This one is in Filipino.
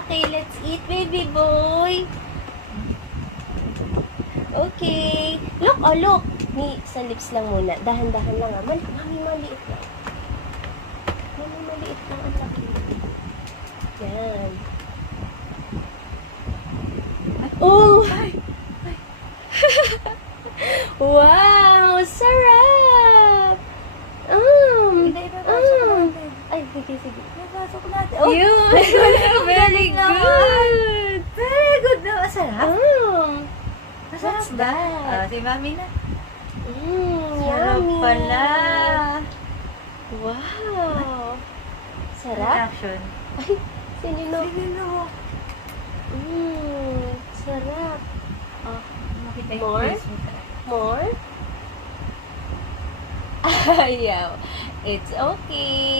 Okay, let's eat, baby boy. Okay. Look, oh look. Sa lips lang muna. Dahan-dahan lang ah. Mami, maliit lang. Mami, maliit lang. Ang laki. Yan. Oh! Wow! Sarap! Ay, sige. Napasok natin. Yun! Very good! Very good daw. Masarap. Masarap What's ba? that? Si Mami na. Sarap Yummy! pala. Wow! Sarap? Action. Ay, sinino? Sinino? Sarap. Oh, Makita More? face mo talaga. more? Ayaw. It's okay.